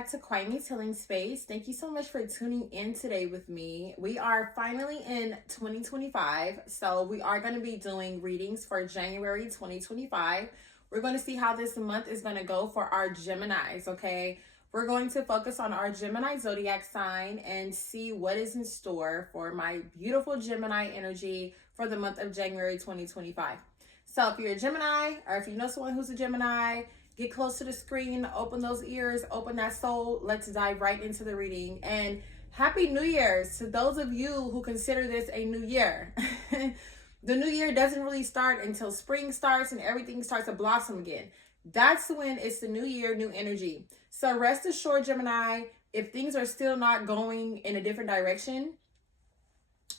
back to Kwaime's Healing Space. Thank you so much for tuning in today with me. We are finally in 2025, so we are going to be doing readings for January 2025. We're going to see how this month is going to go for our Geminis, okay? We're going to focus on our Gemini zodiac sign and see what is in store for my beautiful Gemini energy for the month of January 2025. So if you're a Gemini, or if you know someone who's a Gemini, get close to the screen, open those ears, open that soul. Let's dive right into the reading. And Happy New Year's to those of you who consider this a new year. The new year doesn't really start until spring starts and everything starts to blossom again. That's when it's the new year, new energy. So rest assured, Gemini, if things are still not going in a different direction,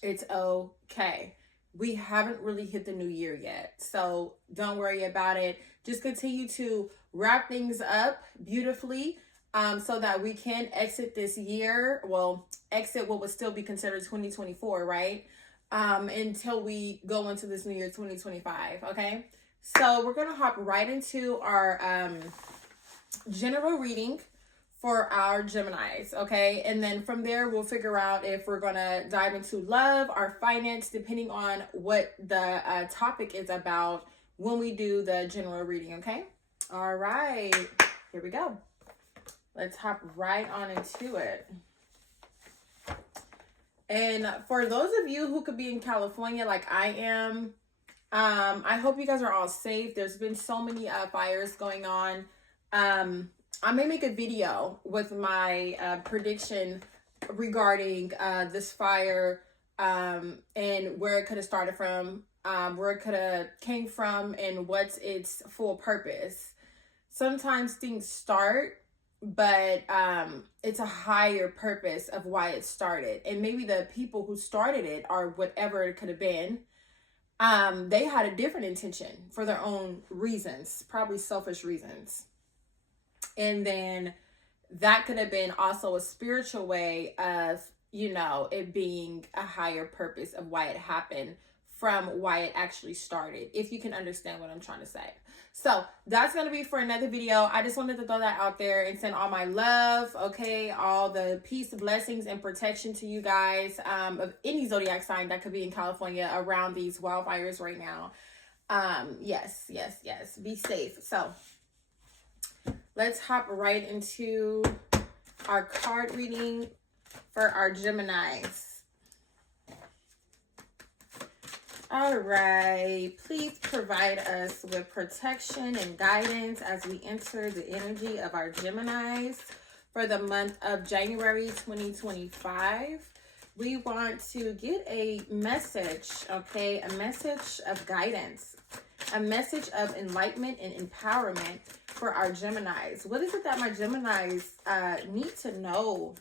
it's okay. We haven't really hit the new year yet. So don't worry about it. Just continue to wrap things up beautifully so that we can exit this year. Well, exit what would still be considered 2024, right? Until we go into this new year 2025, okay? So we're going to hop right into our general reading for our Geminis, okay? And then from there, we'll figure out if we're going to dive into love or finance, depending on what the topic is about when we do the general reading, okay? All right, here we go. Let's hop right on into it. And for those of you who could be in California like I am, I hope you guys are all safe. There's been so many fires going on. I may make a video with my prediction regarding this fire and where it could have started from, where it could have came from, and what's its full purpose. Sometimes things start, but it's a higher purpose of why it started. And maybe the people who started it, or whatever it could have been, they had a different intention for their own reasons, probably selfish reasons. And then that could have been also a spiritual way of, you know, it being a higher purpose of why it happened from why it actually started, if you can understand what I'm trying to say. So that's going to be for another video. I just wanted to throw that out there and send all my love, okay, all the peace, blessings, and protection to you guys of any zodiac sign that could be in California around these wildfires right now. Yes. Be safe. So let's hop right into our card reading for our Geminis. All right, please provide us with protection and guidance as we enter the energy of our Geminis for the month of January 2025. We want to get a message, okay, a message of guidance, a message of enlightenment and empowerment for our Geminis. What is it that my Geminis need to know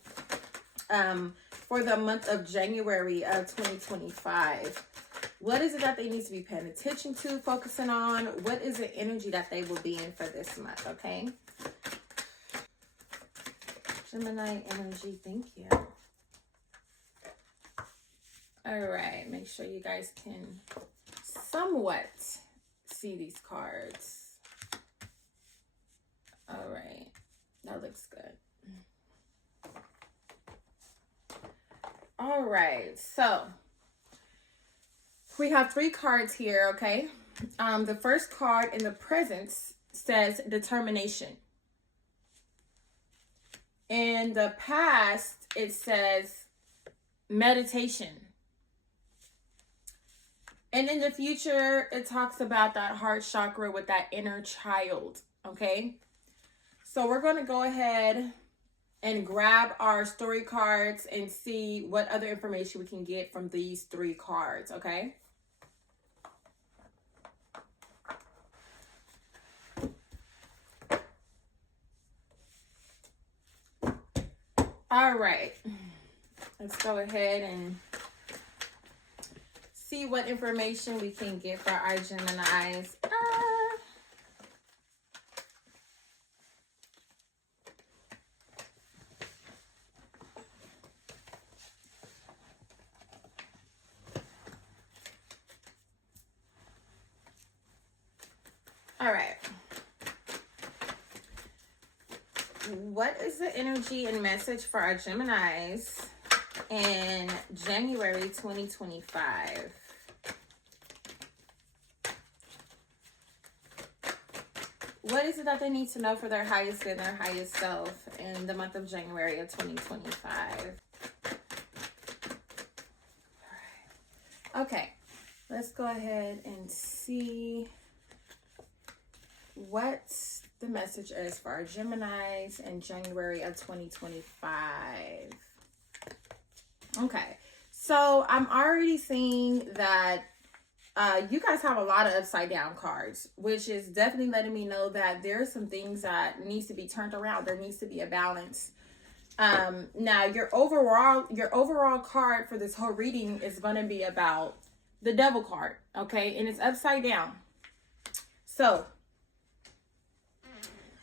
for the month of January of 2025? What is it that they need to be paying attention to, focusing on? What is the energy that they will be in for this month, okay? Gemini energy, thank you. All right, make sure you guys can somewhat see these cards. All right, that looks good. All right, so we have 3 cards here, okay? The first card in the presence says determination. In the past, it says meditation. And in the future, it talks about that heart chakra with that inner child, okay? So we're going to go ahead and grab our story cards and see what other information we can get from these 3 cards, okay? All right, let's go ahead and see what information we can get for our Geminis. All right. What is the energy and message for our Geminis in January 2025? What is it that they need to know for their highest and their highest self in the month of January of 2025? All right. Okay, let's go ahead and see what the message is for our Geminis in January of 2025. Okay, so I'm already seeing that you guys have a lot of upside down cards, which is definitely letting me know that there are some things that needs to be turned around. There needs to be a balance. Now your overall card for this whole reading is going to be about the Devil card, okay? And it's upside down. So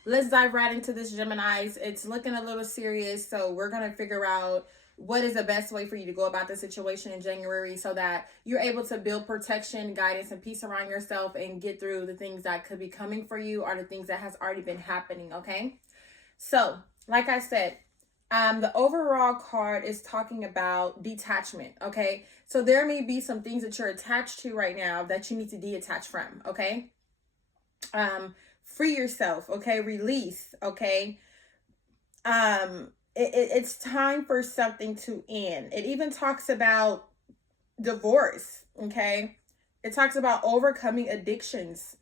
let's dive right into this, Geminis. It's looking a little serious, so we're going to figure out what is the best way for you to go about the situation in January so that you're able to build protection, guidance, and peace around yourself and get through the things that could be coming for you or the things that has already been happening, okay? So, like I said, the overall card is talking about detachment, okay? So there may be some things that you're attached to right now that you need to detach from, okay? Free yourself, okay? Release, okay? It's time for something to end. It even talks about divorce, okay? It talks about overcoming addictions,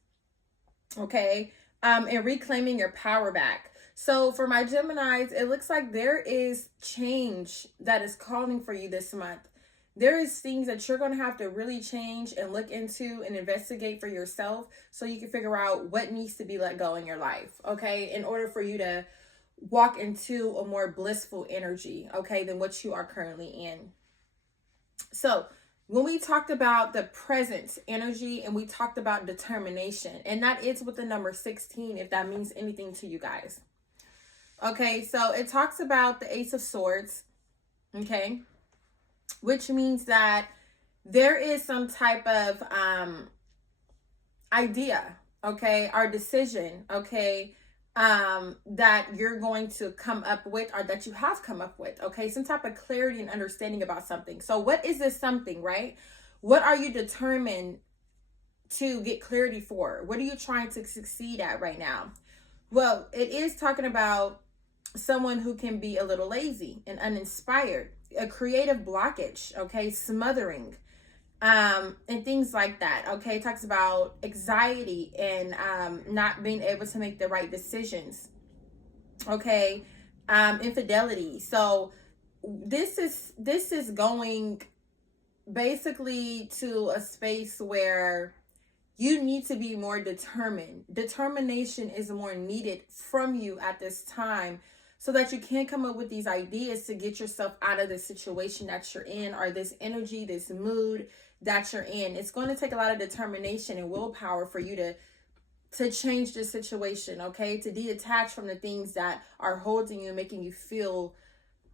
okay? And reclaiming your power back. So for my Geminis, it looks like there is change that is calling for you this month. There is things that you're going to have to really change and look into and investigate for yourself so you can figure out what needs to be let go in your life, okay? In order for you to walk into a more blissful energy, okay, than what you are currently in. So when we talked about the present energy and we talked about determination, and that is with the number 16, if that means anything to you guys. Okay, so it talks about the Ace of Swords, okay, which means that there is some type of idea, okay, or decision, okay, that you're going to come up with or that you have come up with, okay, some type of clarity and understanding about something. So what is this something, right? What are you determined to get clarity for? What are you trying to succeed at right now? Well, it is talking about someone who can be a little lazy and uninspired, a creative blockage, okay, smothering, and things like that, okay? It talks about anxiety and not being able to make the right decisions, okay? Infidelity. So this is going basically to a space where you need to be more determined. Determination is more needed from you at this time so that you can come up with these ideas to get yourself out of the situation that you're in or this energy, this mood that you're in. It's going to take a lot of determination and willpower for you to change the situation, okay? To detach from the things that are holding you, making you feel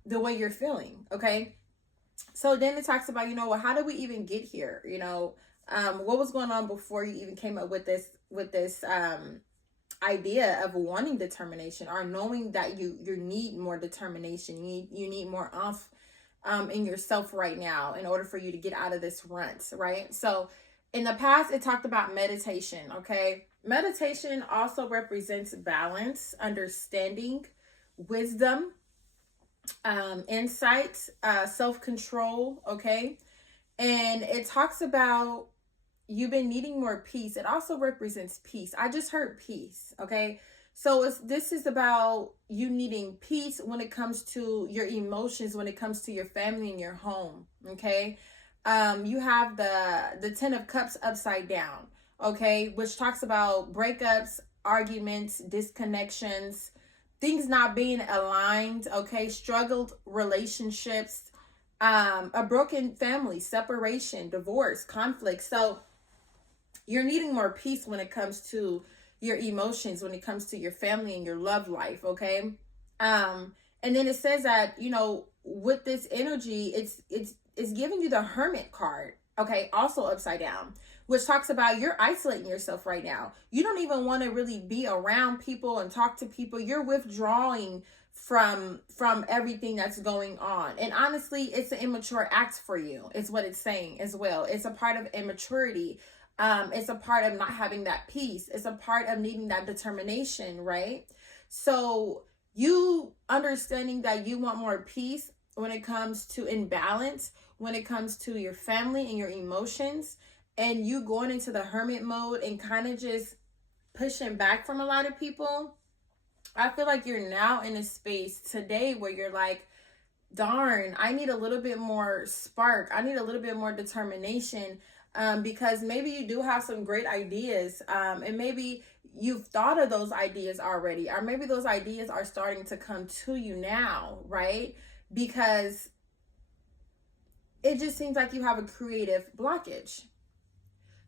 the way you're feeling, okay? So then it talks about, well, how did we even get here? What was going on before you even came up with this idea of wanting determination or knowing that you need more determination. You need more oomph in yourself right now in order for you to get out of this rut, right? So in the past, it talked about meditation, okay? Meditation also represents balance, understanding, wisdom, insight, self-control, okay? And it talks about you've been needing more peace. It also represents peace. I just heard peace, okay? So this is about you needing peace when it comes to your emotions, when it comes to your family and your home, okay? You have the 10 of Cups upside down, okay? Which talks about breakups, arguments, disconnections, things not being aligned, okay? Struggled relationships, a broken family, separation, divorce, conflict. So you're needing more peace when it comes to your emotions, when it comes to your family and your love life, okay? And then it says that, with this energy, it's giving you the Hermit card, okay? Also upside down, which talks about you're isolating yourself right now. You don't even want to really be around people and talk to people. You're withdrawing from everything that's going on. And honestly, it's an immature act for you. It's what it's saying as well. It's a part of immaturity. It's a part of not having that peace. It's a part of needing that determination, right? So you understanding that you want more peace when it comes to imbalance, when it comes to your family and your emotions, and you going into the hermit mode and kind of just pushing back from a lot of people. I feel like you're now in a space today where you're like, darn, I need a little bit more spark. I need a little bit more determination, because maybe you do have some great ideas, and maybe you've thought of those ideas already, or maybe those ideas are starting to come to you now, right? Because it just seems like you have a creative blockage.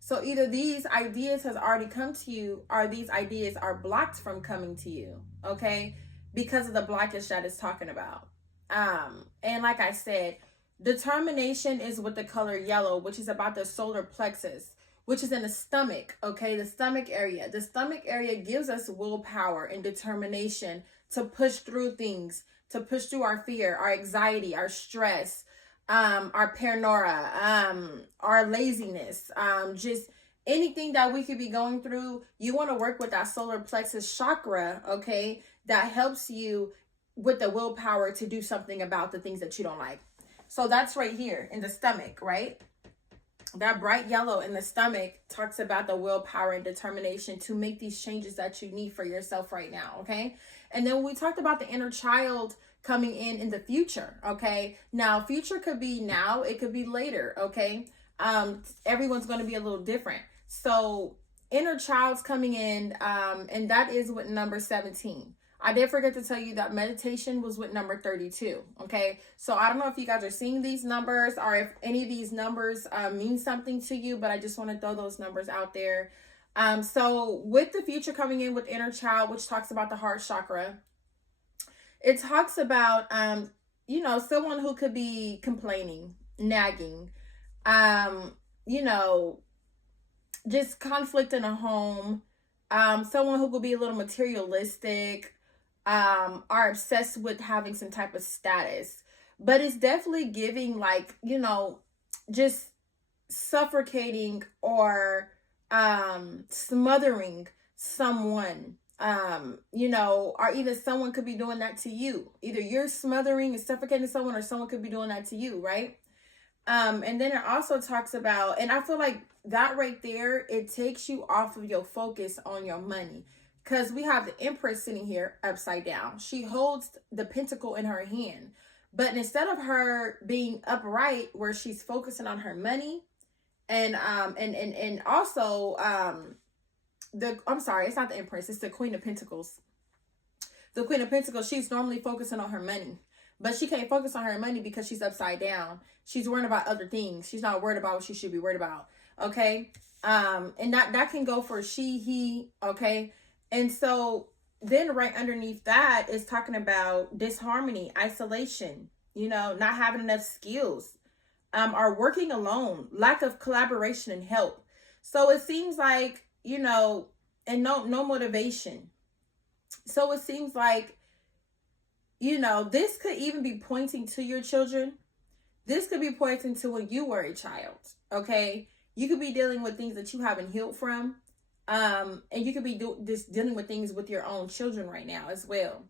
So either these ideas has already come to you, or these ideas are blocked from coming to you, okay? Because of the blockage that it's talking about. And like I said, determination is with the color yellow, which is about the solar plexus, which is in the stomach, okay? The stomach area. The stomach area gives us willpower and determination to push through things, to push through our fear, our anxiety, our stress, our paranoia, our laziness, just anything that we could be going through. You want to work with that solar plexus chakra, okay? That helps you with the willpower to do something about the things that you don't like. So that's right here in the stomach, right? That bright yellow in the stomach talks about the willpower and determination to make these changes that you need for yourself right now, okay? And then we talked about the inner child coming in the future, okay? Now, future could be now, it could be later, okay? Everyone's going to be a little different. So inner child's coming in, and that is with number 17. I did forget to tell you that meditation was with number 32, okay? So I don't know if you guys are seeing these numbers or if any of these numbers mean something to you, but I just want to throw those numbers out there. So with the future coming in with inner child, which talks about the heart chakra, it talks about, someone who could be complaining, nagging, just conflict in a home, someone who could be a little materialistic, are obsessed with having some type of status. But it's definitely giving like, just suffocating or smothering someone, or even someone could be doing that to you. Either you're smothering and suffocating someone, or someone could be doing that to you, right? And then it also talks about, and I feel like that right there, it takes you off of your focus on your money. Because we have the Empress sitting here upside down. She holds the pentacle in her hand. But instead of her being upright, where she's focusing on her money, and also I'm sorry, it's not the Empress, it's the Queen of Pentacles. The Queen of Pentacles, she's normally focusing on her money. But she can't focus on her money because she's upside down. She's worried about other things. She's not worried about what she should be worried about. Okay? And that can go for she, he, okay? And so then right underneath that is talking about disharmony, isolation, not having enough skills, are working alone, lack of collaboration and help. So it seems like, and no motivation. So it seems like, this could even be pointing to your children. This could be pointing to when you were a child, okay? You could be dealing with things that you haven't healed from. And you could be just dealing with things with your own children right now as well.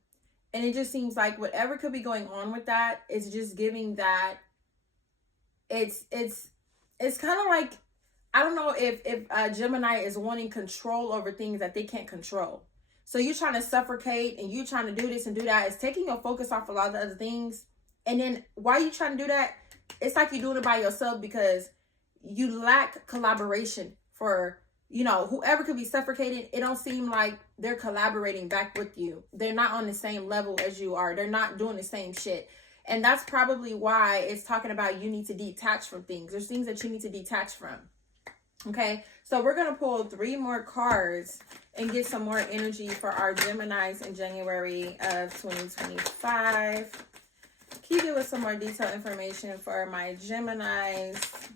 And it just seems like whatever could be going on with that is just giving that it's kind of like, I don't know if Gemini is wanting control over things that they can't control. So you're trying to suffocate and you're trying to do this and do that. It's taking your focus off a lot of the other things. And then while you're trying to do that, it's like you're doing it by yourself because you lack collaboration for whoever could be suffocated. It don't seem like they're collaborating back with you. They're not on the same level as you are. They're not doing the same shit. And that's probably why it's talking about you need to detach from things. There's things that you need to detach from. Okay, so we're going to pull 3 more cards and get some more energy for our Geminis in January of 2025. Can you give us some more detailed information for my Geminis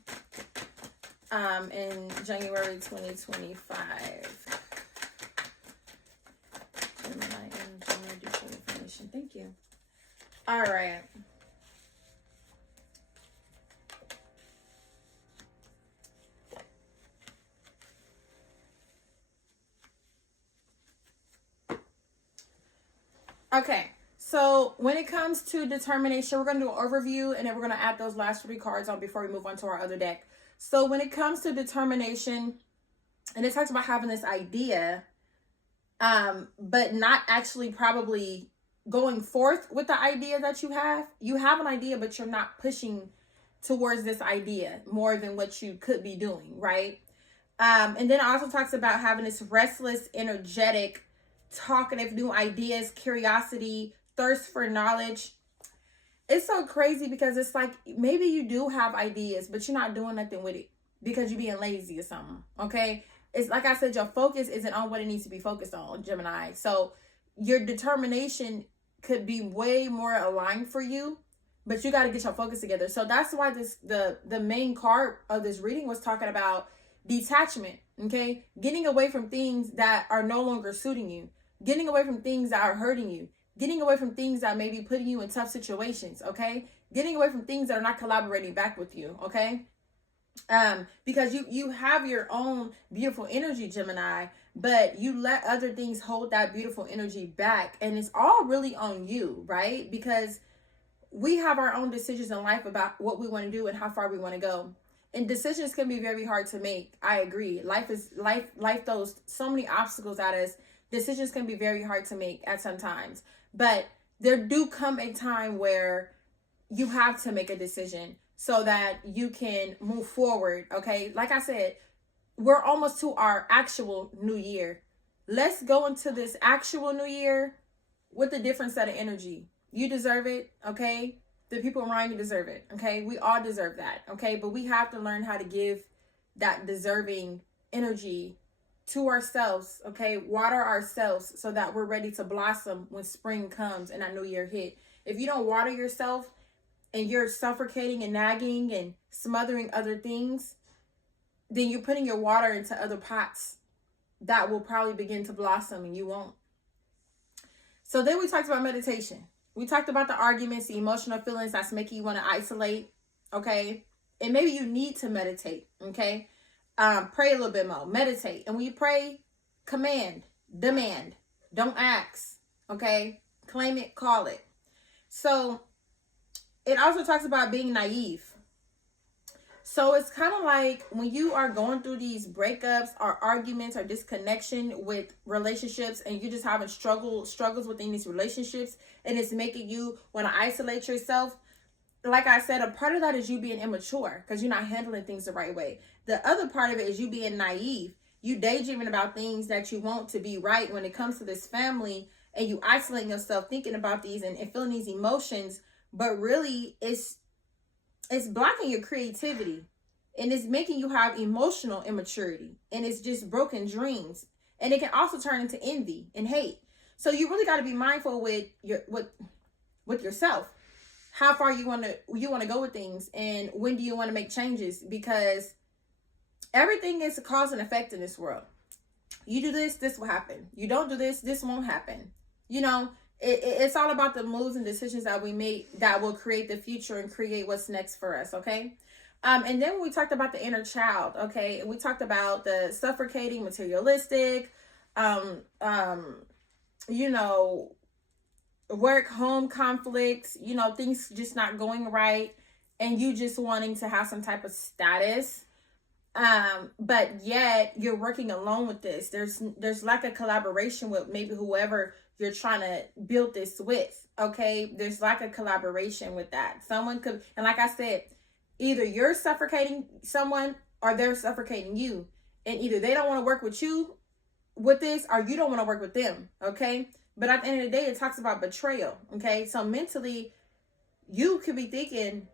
in January 2025. Gemini and Gemini default information. Thank you. All right. Okay, so when it comes to determination, we're going to do an overview and then we're going to add those last 3 cards on before we move on to our other deck. So when it comes to determination, and it talks about having this idea, but not actually probably going forth with the idea that you have. You have an idea, but you're not pushing towards this idea more than what you could be doing, right? And then it also talks about having this restless, energetic, talkative, new ideas, curiosity, thirst for knowledge. It's so crazy because it's like maybe you do have ideas, but you're not doing nothing with it because you're being lazy or something, okay? It's like I said, your focus isn't on what it needs to be focused on, Gemini. So your determination could be way more aligned for you, but you got to get your focus together. So that's why the main card of this reading was talking about detachment, okay? Getting away from things that are no longer suiting you, getting away from things that are hurting you, getting away from things that may be putting you in tough situations, okay? Getting away from things that are not collaborating back with you, okay? Because you have your own beautiful energy, Gemini, but you let other things hold that beautiful energy back, and it's all really on you, right? Because we have our own decisions in life about what we want to do and how far we want to go. And decisions can be very hard to make. I agree. Life throws so many obstacles at us. Decisions can be very hard to make at some times. But there do come a time where you have to make a decision so that you can move forward, okay? Like I said, we're almost to our actual new year. Let's go into this actual new year with a different set of energy. You deserve it, okay? The people around you deserve it, okay? We all deserve that, okay? But we have to learn how to give that deserving energy to ourselves, okay? Water ourselves so that we're ready to blossom when spring comes and that new year hit. If you don't water yourself and you're suffocating and nagging and smothering other things, then you're putting your water into other pots that will probably begin to blossom and you won't. So then we talked about meditation. We talked about the arguments, the emotional feelings that's making you want to isolate, okay? And maybe you need to meditate, okay? Pray a little bit more. Meditate. And when you pray, command, demand. Don't ask, okay? Claim it, call it. So it also talks about being naive. So it's kind of like when you are going through these breakups or arguments or disconnection with relationships and you're just having struggles within these relationships and it's making you want to isolate yourself. Like I said, a part of that is you being immature because you're not handling things the right way. The other part of it is you being naive. You daydreaming about things that you want to be right when it comes to this family and you isolating yourself thinking about these and feeling these emotions. But really, it's blocking your creativity and it's making you have emotional immaturity and it's just broken dreams. And it can also turn into envy and hate. So you really got to be mindful with yourself. How far you want to go with things and when do you want to make changes, because everything is a cause and effect in this world. You do this, this will happen. You don't do this, this won't happen. You know, it's all about the moves and decisions that we make that will create the future and create what's next for us, okay? And then we talked about the inner child, okay? And we talked about the suffocating, materialistic, you know, work home conflicts, you know, things just not going right and you just wanting to have some type of status, but yet you're working alone with this. There's lack of collaboration with maybe whoever you're trying to build this with, okay? There's lack of collaboration with that. Someone could, and like I said, either you're suffocating someone or they're suffocating you, and either they don't want to work with you with this or you don't want to work with them, okay? But at the end of the day, it talks about betrayal, okay? So mentally, you could be thinking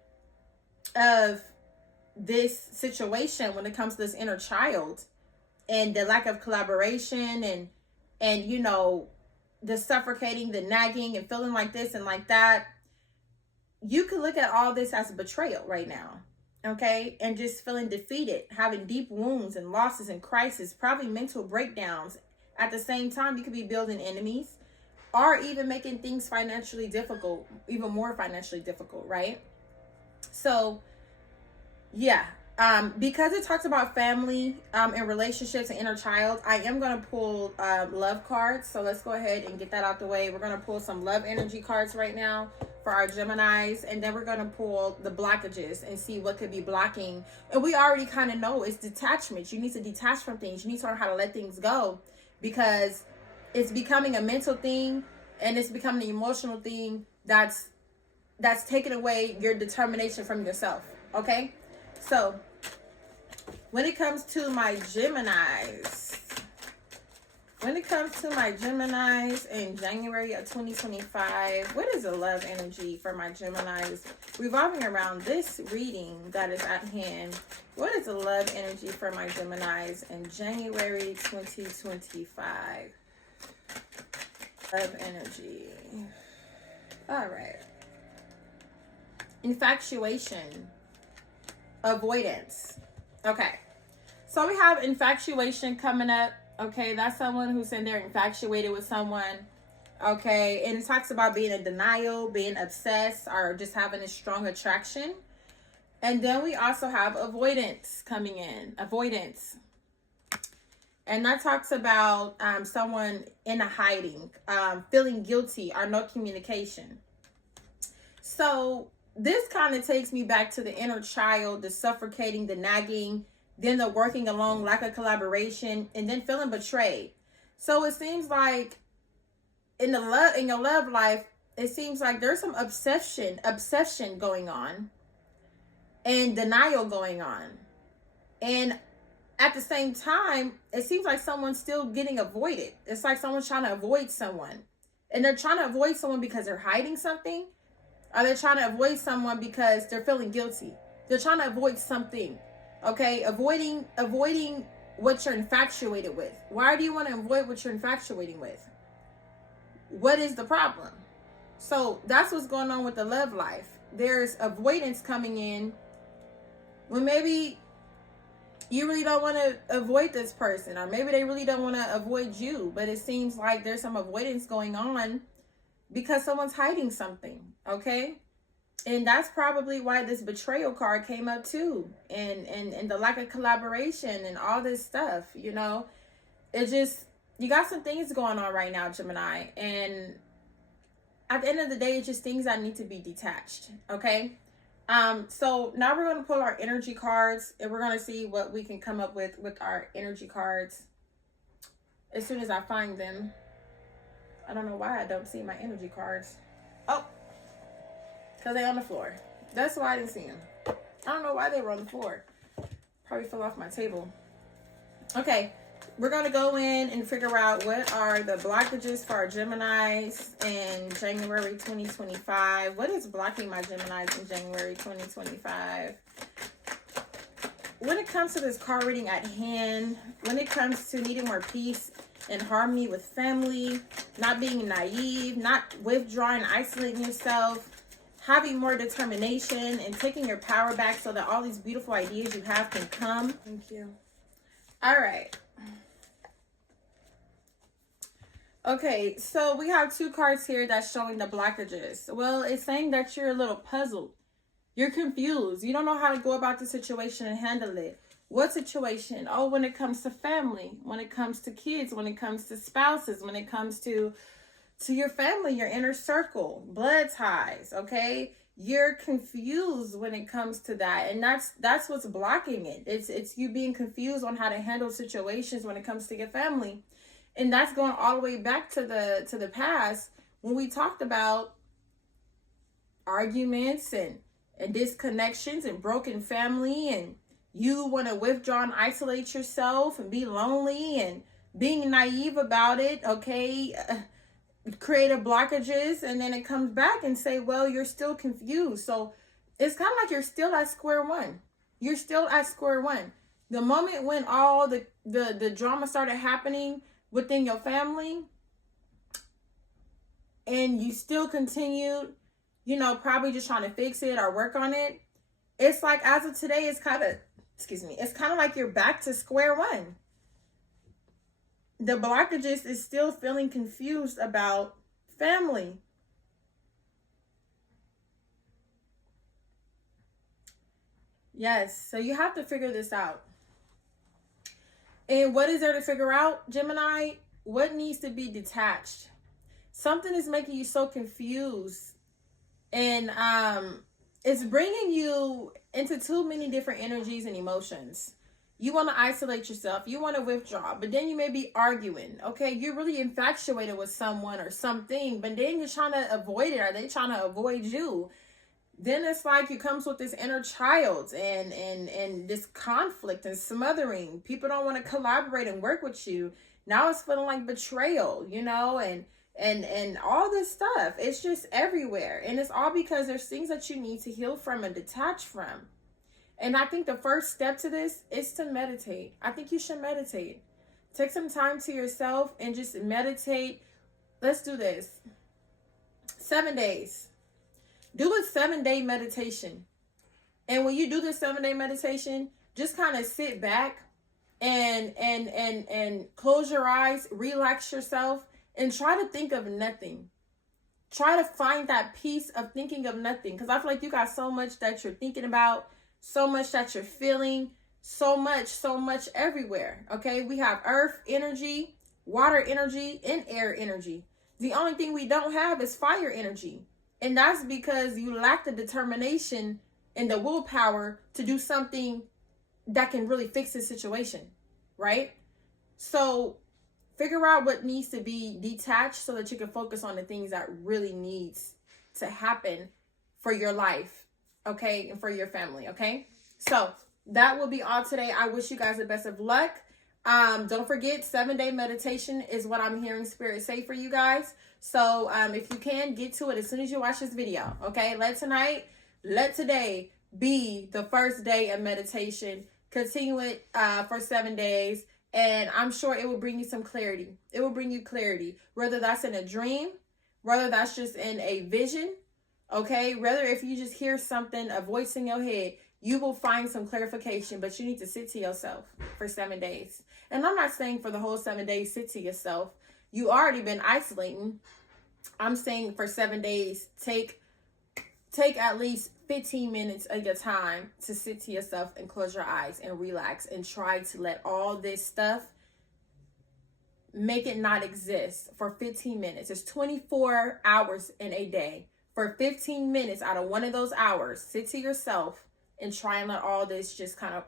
of this situation when it comes to this inner child and the lack of collaboration and you know, the suffocating, the nagging and feeling like this and like that. You could look at all this as a betrayal right now. okay? And just feeling defeated, having deep wounds and losses and crisis, probably mental breakdowns. At the same time, you could be building enemies or even making things financially difficult, even more financially difficult, right? So, yeah. Because it talks about family and relationships and inner child, I am going to pull love cards. So let's go ahead and get that out the way. We're going to pull some love energy cards right now for our Geminis. And then we're going to pull the blockages and see what could be blocking. And we already kind of know it's detachment. You need to detach from things. You need to learn how to let things go, because it's becoming a mental thing and it's becoming an emotional thing that's taking away your determination from yourself. Okay? So, when it comes to my Geminis, in January of 2025, what is the love energy for my Geminis revolving around this reading that is at hand? What is the love energy for my Geminis in January 2025? Love energy. All right. Infatuation. Avoidance. Okay. So we have infatuation coming up. Okay. That's someone who's in there infatuated with someone. Okay. And it talks about being in denial, being obsessed, or just having a strong attraction. And then we also have avoidance coming in. Avoidance. And that talks about someone in a hiding, feeling guilty, or no communication. So this kind of takes me back to the inner child, the suffocating, the nagging, then the working along, lack of collaboration, and then feeling betrayed. So it seems like in your love life, it seems like there's some obsession going on, and denial going on. And at the same time, it seems like someone's still getting avoided. It's like someone's trying to avoid someone. And they're trying to avoid someone because they're hiding something. Or they're trying to avoid someone because they're feeling guilty. They're trying to avoid something. Okay? Avoiding what you're infatuated with. Why do you want to avoid what you're infatuating with? What is the problem? So that's what's going on with the love life. There's avoidance coming in when maybe you really don't want to avoid this person, or maybe they really don't want to avoid you, but it seems like there's some avoidance going on because someone's hiding something. Okay? And that's probably why this betrayal card came up too. And the lack of collaboration and all this stuff, you know. It just, you got some things going on right now, Gemini. And at the end of the day, it's just things that need to be detached. Okay? So now we're going to pull our energy cards, and we're going to see what we can come up with our energy cards as soon as I find them. I don't know why I don't see my energy cards. Oh, because they're on the floor. That's why I didn't see them. I don't know why they were on the floor. Probably fell off my table. Okay, we're going to go in and figure out what are the blockages for our Geminis in January 2025. What is blocking my Geminis in January 2025? When it comes to this card reading at hand, when it comes to needing more peace and harmony with family, not being naive, not withdrawing, isolating yourself, having more determination, and taking your power back so that all these beautiful ideas you have can come. Thank you. All right. Okay, so we have two cards here that's showing the blockages. Well, it's saying that you're a little puzzled. You're confused. You don't know how to go about the situation and handle it. What situation? Oh, when it comes to family, when it comes to kids, when it comes to spouses, when it comes to your family, your inner circle, blood ties, okay? You're confused when it comes to that. And that's what's blocking it. It's you being confused on how to handle situations when it comes to your family. And that's going all the way back to the past when we talked about arguments and disconnections and broken family, and you want to withdraw and isolate yourself and be lonely and being naive about it, okay? Creative blockages, and then it comes back and say, well, you're still confused. So it's kind of like you're still at square one. You're still at square one. The moment when all the drama started happening within your family, and you still continued, you know, probably just trying to fix it or work on it, It's like as of today, it's kind of, excuse me, it's kind of like you're back to square one. The blockages is still feeling confused about family. Yes, so you have to figure this out. And what is there to figure out, Gemini? What needs to be detached? Something is making you so confused, and it's bringing you into too many different energies and emotions. You want to isolate yourself, you want to withdraw, but then you may be arguing. Okay, you're really infatuated with someone or something, but then you're trying to avoid it, or they trying to avoid you. Then it's like it comes with this inner child and this conflict and smothering. People don't want to collaborate and work with you. Now it's feeling like betrayal, you know, and all this stuff. It's just everywhere, and it's all because there's things that you need to heal from and detach from. And I think the first step to this is to meditate. I think you should meditate. Take some time to yourself and just meditate. Let's do this. 7 days. Do a 7-day meditation. And when you do this 7-day meditation, just kind of sit back and close your eyes, relax yourself, and try to think of nothing. Try to find that peace of thinking of nothing. Because I feel like you got so much that you're thinking about, so much that you're feeling, so much everywhere. Okay, we have earth energy, water energy, and air energy. The only thing we don't have is fire energy. And that's because you lack the determination and the willpower to do something that can really fix the situation, right? So figure out what needs to be detached so that you can focus on the things that really needs to happen for your life, okay, and for your family, okay? So that will be all today. I wish you guys the best of luck. Don't forget, 7-day meditation is what I'm hearing Spirit say for you guys. So if you can, get to it as soon as you watch this video, okay? Let today be the first day of meditation. Continue it for 7 days, and I'm sure it will bring you some clarity. It will bring you clarity, whether that's in a dream, whether that's just in a vision, okay? Whether if you just hear something, a voice in your head, you will find some clarification, but you need to sit to yourself for 7 days. And I'm not saying for the whole 7 days, sit to yourself. You already been isolating. I'm saying for 7 days, take at least 15 minutes of your time to sit to yourself and close your eyes and relax and try to let all this stuff, make it not exist for 15 minutes. It's 24 hours in a day. For 15 minutes out of one of those hours, sit to yourself and try and let all this just kind of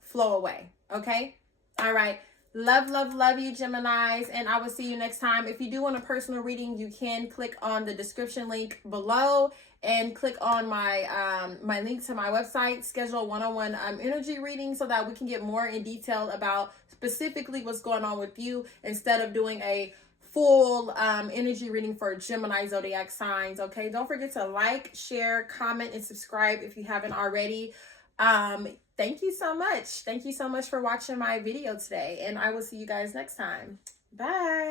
flow away. Okay? All right. Love you, Geminis, and I will see you next time. If you do want a personal reading, you can click on the description link below and click on my my link to my website, schedule one-on-one energy reading, so that we can get more in detail about specifically what's going on with you instead of doing a full energy reading for Gemini zodiac signs. Okay, don't forget to like, share, comment, and subscribe if you haven't already. Thank you so much. Thank you so much for watching my video today, and I will see you guys next time. Bye.